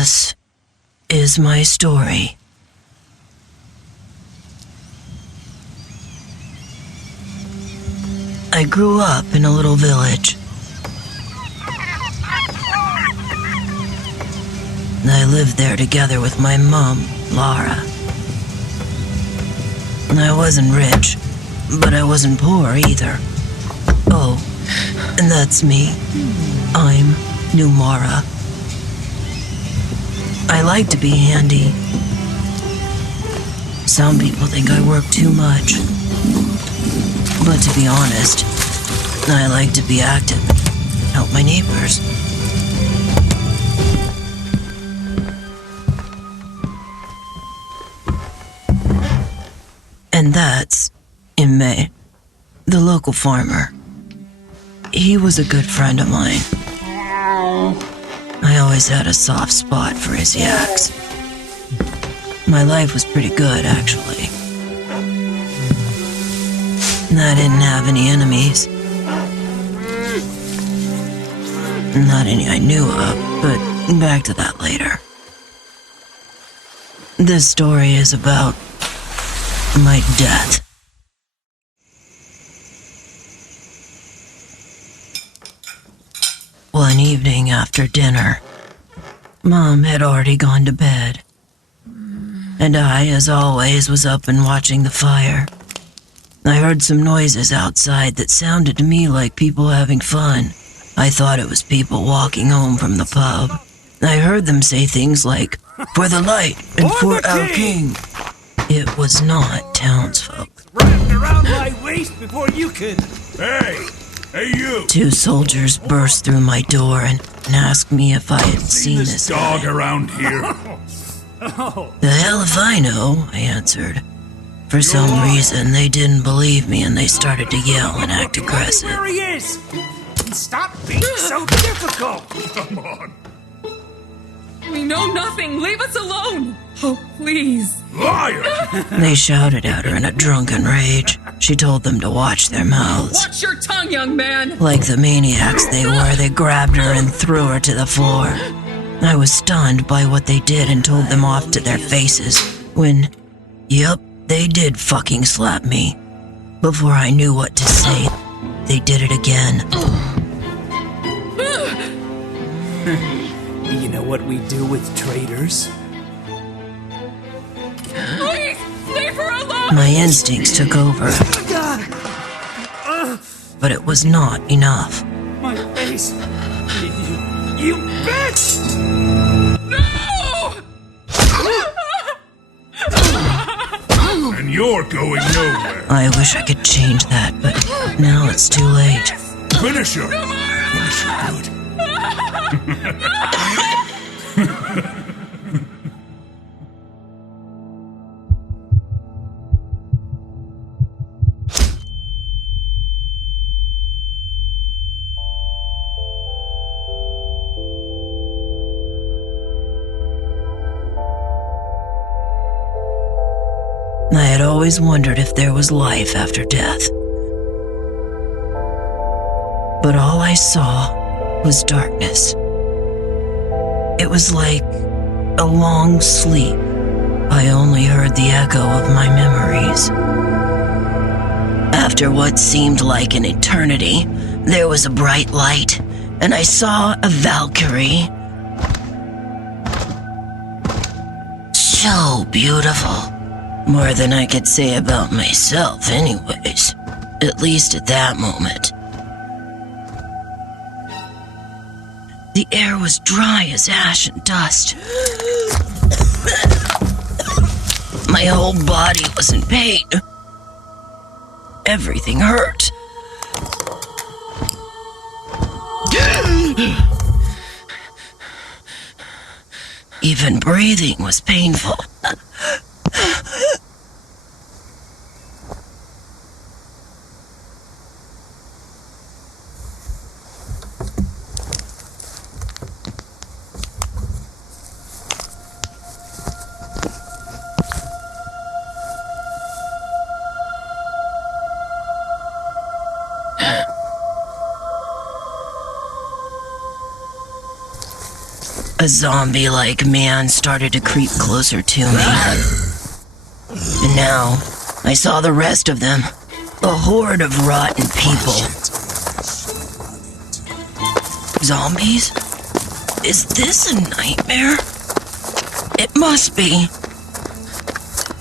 This is my story. I grew up in a little village. I lived there together with my mom, Lara. I wasn't rich, but I wasn't poor either. Oh, and that's me. I'm Noomara. I like to be handy. Some people think I work too much. But to be honest, I like to be active, help my neighbors. And that's Amde, the local farmer. He was a good friend of mine. I always had a soft spot for his yaks. My life was pretty good, actually. I didn't have any enemies. Not any I knew of, but back to that later. This story is about my death. One evening after dinner, Mom had already gone to bed. And I, as always, was up and watching the fire. I heard some noises outside that sounded to me like people having fun. I thought it was people walking home from the pub. I heard them say things like, "For the light and for our king." It was not townsfolk. Wrapped around my waist before you can... Hey you! Two soldiers burst through my door and asked me if I had seen this dog guy. around here? The hell if I know, I answered. For some reason, they didn't believe me and they started to yell and act aggressive. Where he is! Stop being so difficult! Come on! We know nothing! Leave us alone! Oh, please. Liar! They shouted at her in a drunken rage. She told them to watch their mouths. Watch your tongue, young man! Like the maniacs they were, they grabbed her and threw her to the floor. I was stunned by what they did and told them off to their faces when, yep, they did fucking slap me. Before I knew what to say, they did it again. You know what we do with traitors? Please, leave her alone! My instincts took over. But it was not enough. My face! You bitch! No! And you're going nowhere. I wish I could change that, but now it's too late. Finish her! Finish her good. I had always wondered if there was life after death. But all I saw was darkness. It was like a long sleep. I only heard the echo of my memories. After what seemed like an eternity, there was a bright light, and I saw a Valkyrie. So beautiful. More than I could say about myself anyways. At least at that moment. The air was dry as ash and dust. My whole body was in pain. Everything hurt. Even breathing was painful. A zombie-like man started to creep closer to me. And now, I saw the rest of them. A horde of rotten people. Zombies? Is this a nightmare? It must be.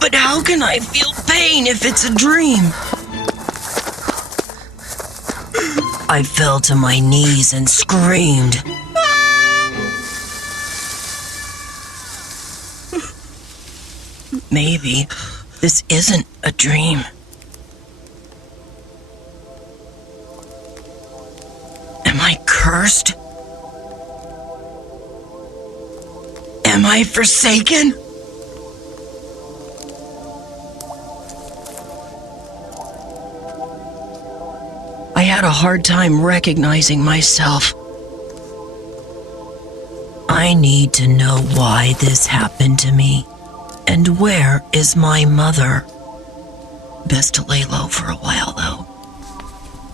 But how can I feel pain if it's a dream? I fell to my knees and screamed. Maybe this isn't a dream. Am I cursed? Am I forsaken? I had a hard time recognizing myself. I need to know why this happened to me. And where is my mother? Best to lay low for a while, though.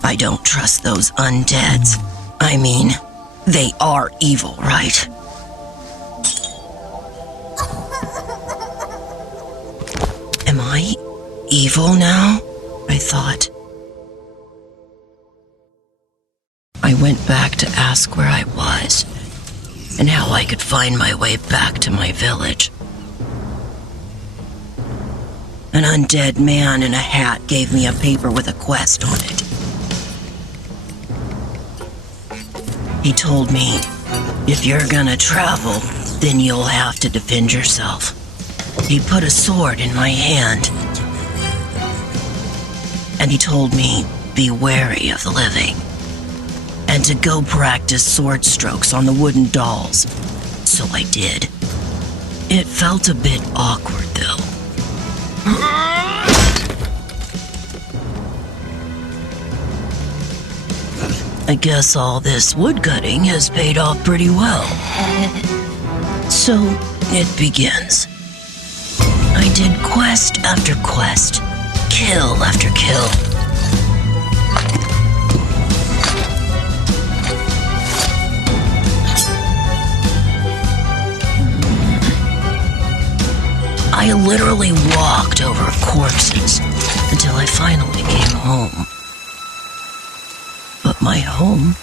I don't trust those undeads. I mean, they are evil, right? Am I evil now? I thought. I went back to ask where I was and how I could find my way back to my village. An undead man in a hat gave me a paper with a quest on it. He told me, if you're gonna travel, then you'll have to defend yourself. He put a sword in my hand. And he told me, be wary of the living. And to go practice sword strokes on the wooden dolls. So I did. It felt a bit awkward, though. I guess all this woodcutting has paid off pretty well. So, it begins. I did quest after quest, kill after kill. I literally walked over corpses until I finally came home. But my home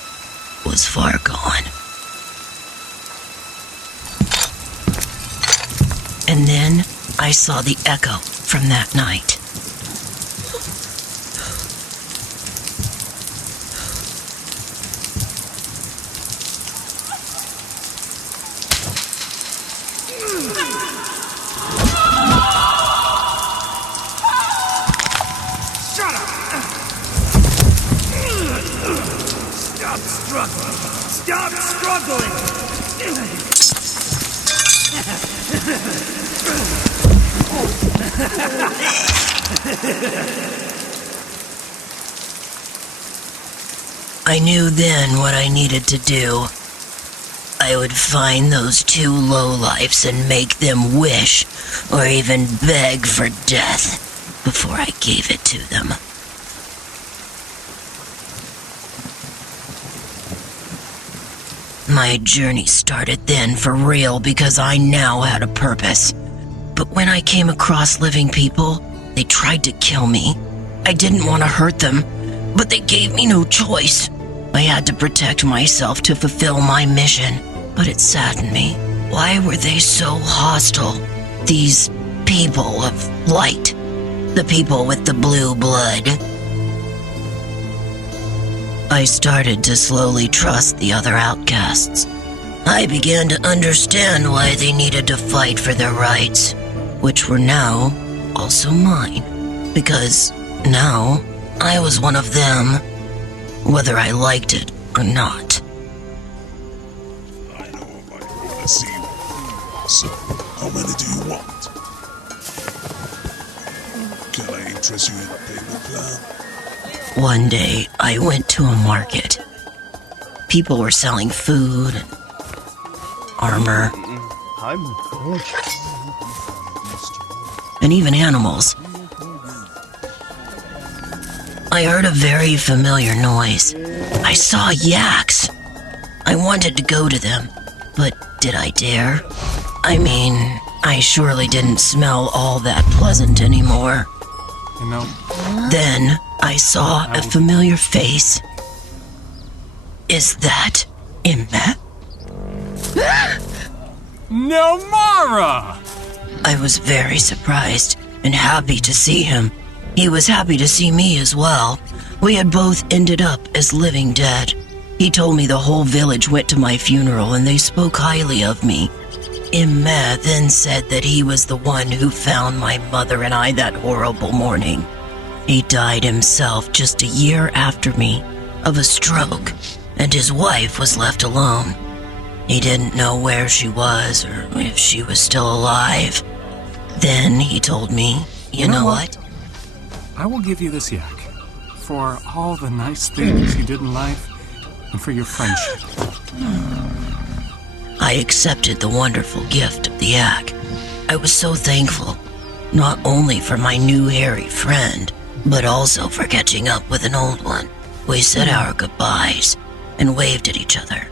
was far gone. And then I saw the echo from that night. Stop struggling! I knew then what I needed to do. I would find those two lowlifes and make them wish, or even beg for death, before I gave it to them. My journey started then for real because I now had a purpose. But when I came across living people, they tried to kill me. I didn't want to hurt them, but they gave me no choice. I had to protect myself to fulfill my mission, but it saddened me. Why were they so hostile? These people of light, the people with the blue blood. I started to slowly trust the other outcasts. I began to understand why they needed to fight for their rights, which were now also mine, because now I was one of them, whether I liked it or not. I know I want to see you. So, how many do you want? Can I interest you in a payment plan? One day, I went to a market. People were selling food and armor. And even animals. I heard a very familiar noise. I saw yaks. I wanted to go to them, but did I dare? I mean, I surely didn't smell all that pleasant anymore. You know, Then I saw a familiar face. Is that Immet? Noomara! I was very surprised and happy to see him. He was happy to see me as well. We had both ended up as living dead. He told me the whole village went to my funeral and they spoke highly of me. Immet then said that he was the one who found my mother and I that horrible morning. He died himself just a year after me of a stroke, and his wife was left alone. He didn't know where she was or if she was still alive. Then he told me, you know what? I will give you this yak for all the nice things you did in life and for your friendship. I accepted the wonderful gift of the yak. I was so thankful, not only for my new hairy friend, but also for catching up with an old one. We said our goodbyes and waved at each other.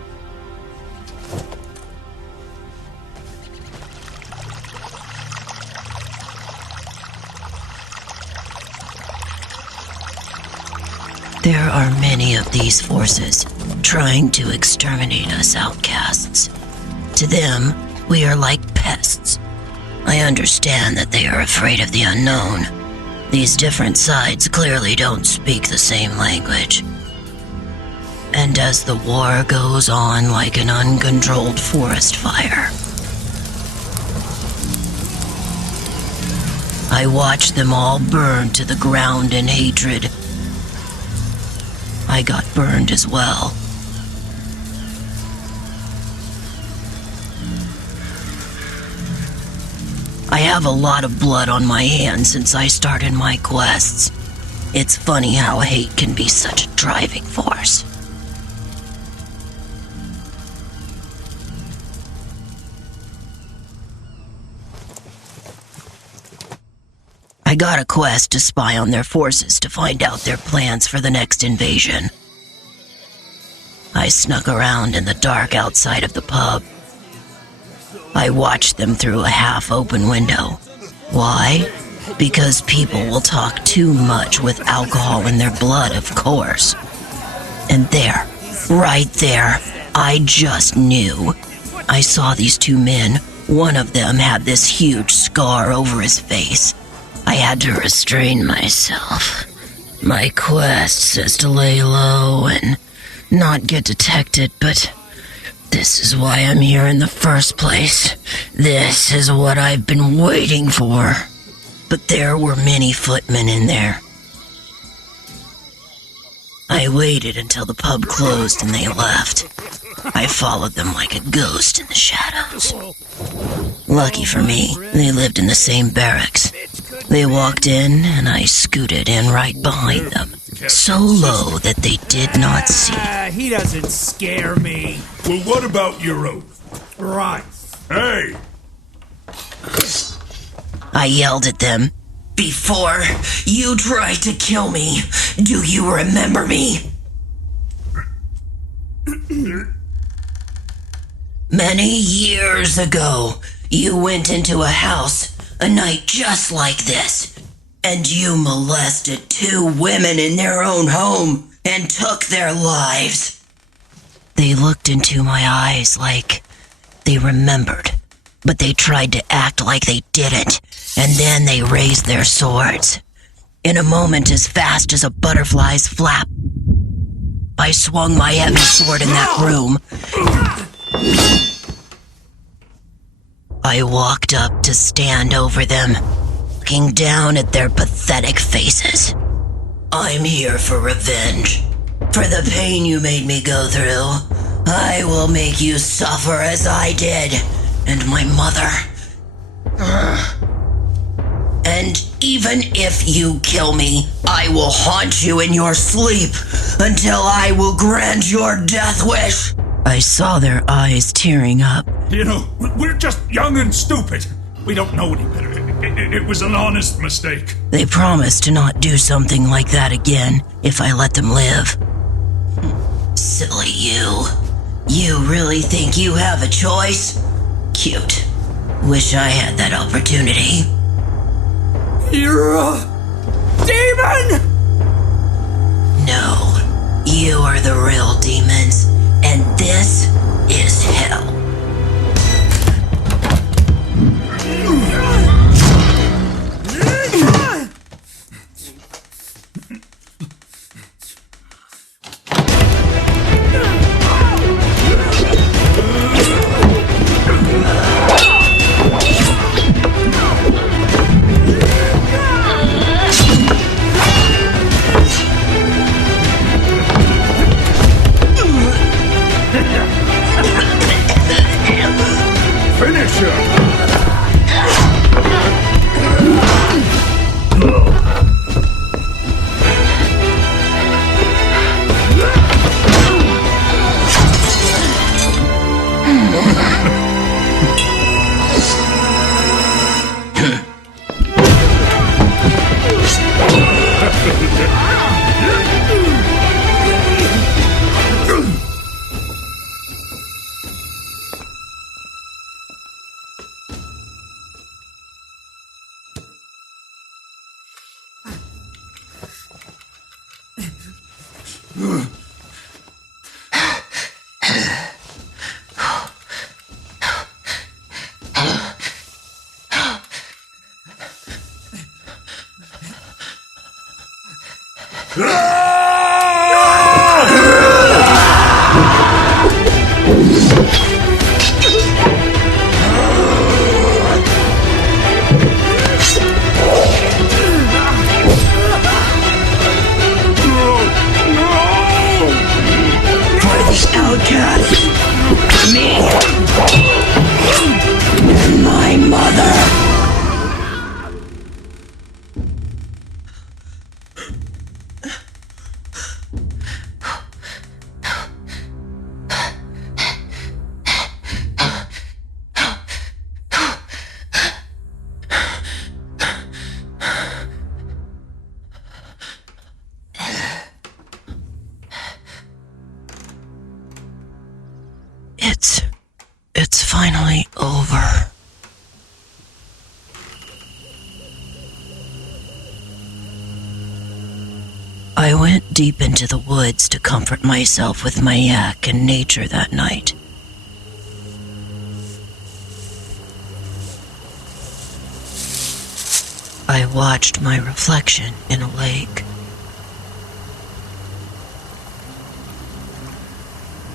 There are many of these forces trying to exterminate us outcasts. To them, we are like pests. I understand that they are afraid of the unknown. These different sides clearly don't speak the same language. And as the war goes on like an uncontrolled forest fire, I watch them all burn to the ground in hatred. I got burned as well. I have a lot of blood on my hands since I started my quests. It's funny how hate can be such a driving force. I got a quest to spy on their forces to find out their plans for the next invasion. I snuck around in the dark outside of the pub. I watched them through a half-open window. Why? Because people will talk too much with alcohol in their blood, of course. And there, right there, I just knew. I saw these two men. One of them had this huge scar over his face. I had to restrain myself. My quest says to lay low and not get detected, but this is why I'm here in the first place. This is what I've been waiting for. But there were many footmen in there. I waited until the pub closed and they left. I followed them like a ghost in the shadows. Lucky for me, they lived in the same barracks. They walked in and I scooted in right behind them, so low that they did not see. He doesn't scare me. Well, what about your oath? Right. Hey! I yelled at them. Before you tried to kill me, do you remember me? Many years ago, you went into a house, a night just like this, and you molested two women in their own home and took their lives. They looked into my eyes like they remembered, but they tried to act like they didn't, and then they raised their swords. In a moment as fast as a butterfly's flap, I swung my heavy sword in that room. I walked up to stand over them, looking down at their pathetic faces. I'm here for revenge. For the pain you made me go through, I will make you suffer as I did, and my mother. And even if you kill me, I will haunt you in your sleep until I will grant your death wish. I saw their eyes tearing up. You know, we're just young and stupid. We don't know any better. It was an honest mistake. They promised to not do something like that again if I let them live. Silly you. You really think you have a choice? Cute. Wish I had that opportunity. You're a demon! No, you are the real demons, and this is hell. Finish her! It's finally over. I went deep into the woods to comfort myself with my yak and nature that night. I watched my reflection in a lake.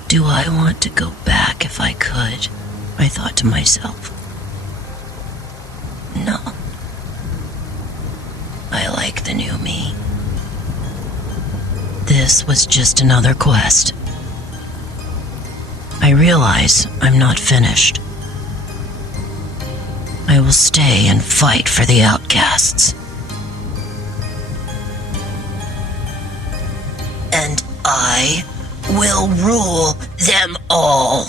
Do I want to go back if I could? I thought to myself. No. I like the new me. This was just another quest. I realize I'm not finished. I will stay and fight for the outcasts. And I will rule them all.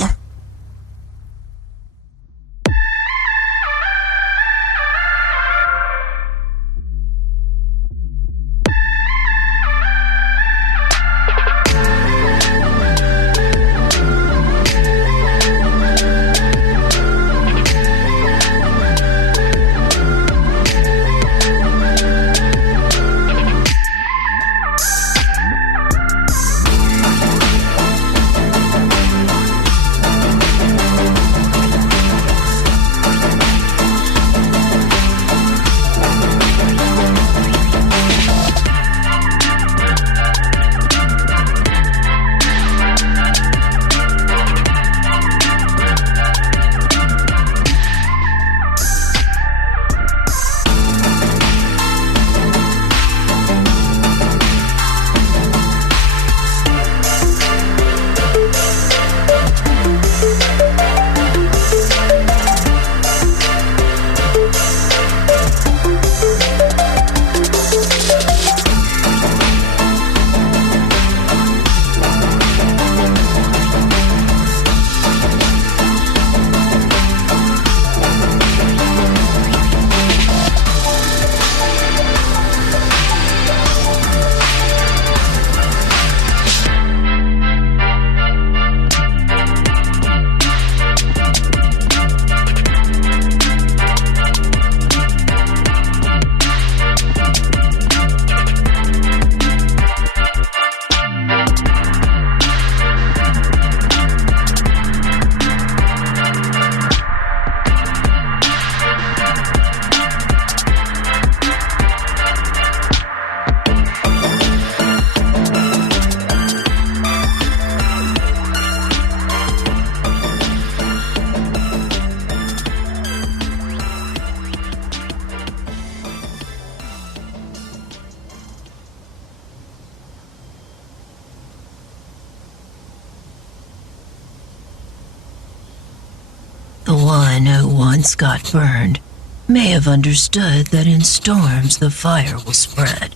anyone who once got burned may have understood that in storms the fire will spread.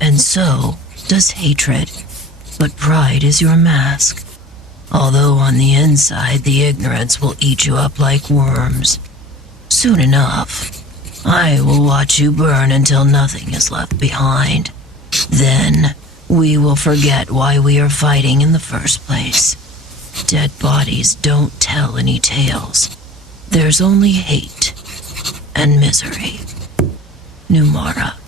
And so does hatred, but pride is your mask. Although on the inside the ignorance will eat you up like worms. Soon enough, I will watch you burn until nothing is left behind. Then, we will forget why we are fighting in the first place. Dead bodies don't tell any tales. There's only hate and misery. Noomara.